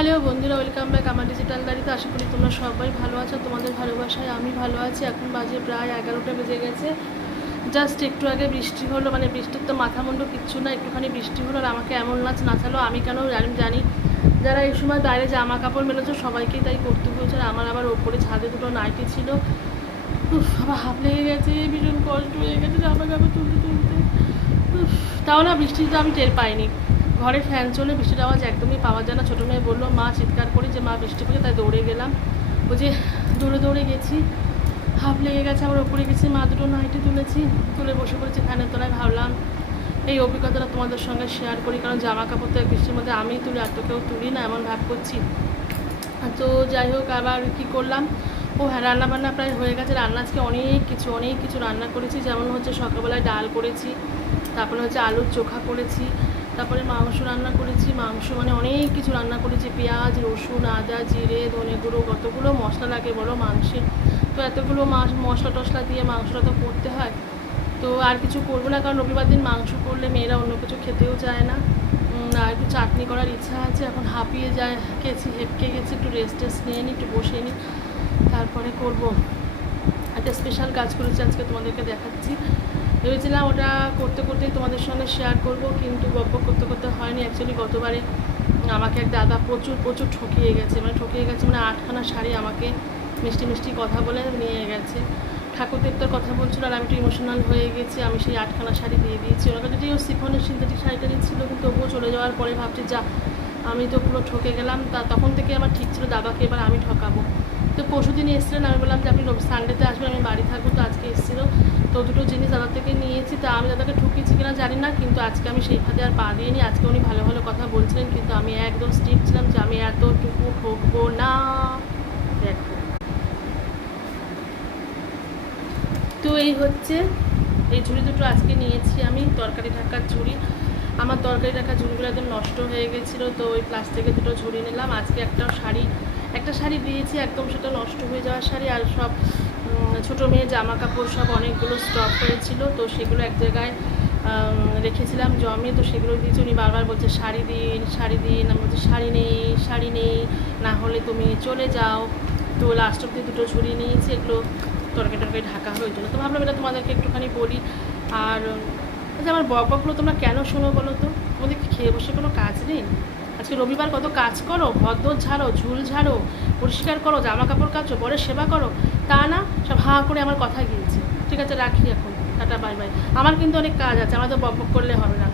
Hello বন্ধুরা, welcome back আমার digital ডায়েরিতে। আশা করি তোমরা সবাই ভালো আছো। তোমাদের ভালোবাসায় আমি ভালো আছি। এখন বাজে প্রায় 11টা বেজে গেছে। জাস্ট একটু আগে বৃষ্টি হলো, মানে বৃষ্টির তো মাথা মুন্ডু কিচ্ছু না, একটুখানি বৃষ্টি হলো আর আমাকে এমন নাচ নাচালো। আমি কেন জানি যারা এই সময় বাইরে জামা কাপড় মেলেছো সবাইকেই তাই করতে হয়েছে। আর আমার আবার ওপরে ছাদে দুটো নাইটি ছিল, আবার হাফ লেগে গেছে, ভীষণ কষ্ট হয়ে গেছে জামা কাপড় তুলতে তুলতে। তাও না বৃষ্টিটা আমি টের পাইনি, ঘরে ফ্যান চলে বৃষ্টির আওয়াজ একদমই পাওয়া যায় না। ছোটো মেয়ে বললো, মা চিৎকার করি যে মা বৃষ্টি পড়ে, তাই দৌড়ে গেলাম। ওই যে দৌড়ে দৌড়ে গেছি, হাফ লেগে গেছে। আবার ওপরে গেছি, মা দুটো নাইটি তুলেছি, তুলে বসে পড়েছি ফ্যানের তলায়। ভাবলাম এই অভিজ্ঞতাটা তোমাদের সঙ্গে শেয়ার করি, কারণ জামা কাপড় তো বৃষ্টির মধ্যে আমিই তুলি, আর তো কেউ তুলি না এমন ভাব করছি। তো যাই হোক, আবার কী করলাম, ও হ্যাঁ, রান্নাবান্না প্রায় হয়ে গেছে। রান্না আজকে অনেক কিছু রান্না করেছি। যেমন হচ্ছে সকালবেলায় ডাল করেছি, তারপরে হচ্ছে আলুর চোখা করেছি, তারপরে মাংস রান্না করেছি। মাংস মানে অনেক কিছু রান্না করেছি, পেঁয়াজ রসুন আদা জিরে ধনে গুঁড়ো, কতগুলো মশলা লাগে বলো মাংসে। তো এতগুলো মশলা টশলা দিয়ে মাংসটা তো করতে হয়। তো আর কিছু করবো না, কারণ রবিবার দিন মাংস করলে মেয়েরা অন্য কিছু খেতেও চায় না। আর একটু চাটনি করার ইচ্ছা আছে। এখন হাঁপিয়ে হেঁপকে গেছি, একটু রেস্ট নিয়ে নিই, একটু বসে নিই, তারপরে করব। একটা স্পেশাল কাজ করেছি আজকে, তোমাদেরকে দেখাচ্ছি। ভেবেছিলাম ওটা করতে করতেই তোমাদের সঙ্গে শেয়ার করব, কিন্তু গল্প করতে করতে হয়নি। অ্যাকচুয়ালি গতবারে আমাকে এক দাদা প্রচুর ঠকিয়ে গেছে, মানে 8খানা শাড়ি আমাকে মিষ্টি কথা বলে নিয়ে গেছে। ঠাকুর দেবতার কথা বলছিল, আর আমি একটু ইমোশনাল হয়ে গেছি। আমি সেই 8খানা শাড়ি দিয়ে দিয়েছি ওনাকে। যদিও সিফনের সিনথেটিক শাড়িটা ছিল, কিন্তু তবুও চলে যাওয়ার পরে ভাবছি যা, আমি তো পুরো ঠকে গেলাম। তখন থেকে আমার ঠিক ছিল দাদাকে এবার আমি ঠকাবো। তো পরশু দিন এসেছিলেন, আমি বললাম যে আপনি সানডেতে আসবেন, আমি বাড়ি থাকবো। তো আজকে এসেছিলো, তো দুটো জিনিস দাদার থেকে নিয়েছি। তা আমি দাদাকে ঠকিয়েছি কিনা জানি না, কিন্তু আজকে আমি সেই ফাঁদে আর পা দিইনি। আজকে উনি ভালো ভালো কথা বলছিলেন, কিন্তু আমি একদম স্ট্রিক্ট ছিলাম যে আমি এতটুকু ঠকবো না। দেখো, তো এই হচ্ছে এই ঝুড়ি দুটো আজকে নিয়েছি আমি, তরকারি ঢাকার ঝুড়ি। আমার তরকারি ঢাকা ঝুড়িগুলো একদম নষ্ট হয়ে গেছিলো, তো ওই প্লাস্টিকের দুটো ঝুড়ি নিলাম। আজকে একটা শাড়ি দিয়েছি একদম, সেটা নষ্ট হয়ে যাওয়ার শাড়ি। আর সব ছোটো মেয়ে জামা কাপড় সব অনেকগুলো স্টক হয়েছিল, তো সেগুলো এক জায়গায় রেখেছিলাম জমে, তো সেগুলো দিয়েছি। উনি বারবার বলছে শাড়ি দিন। আমি বলছি শাড়ি নেই, না হলে তুমি চলে যাও। তো লাস্ট অব্দি দুটো ঝুড়ি নিয়েছি, এগুলো তরকারি ঢাকা হয়ে জন্য। তো ভাবলাম এটা তোমাদেরকে একটুখানি বলি। আর আচ্ছা, আমার বকবকগুলো তোমরা কেন শোনো বলো তো? তোমাদের কি খেয়ে বসে কোনো কাজ নেই? আজকে রবিবার, কত কাজ করো, ঘর দোর ঝাড়ো, ঝুল ঝাড়ো, পরিষ্কার করো, জামা কাপড় কাচো, বরের সেবা করো, তা না, সব হাঁ করে আমার কথা গিয়েছে। ঠিক আছে, রাখি এখন, টাটা বাই বাই। আমার কিন্তু অনেক কাজ আছে, আমার তো বকবক করলে হবে না।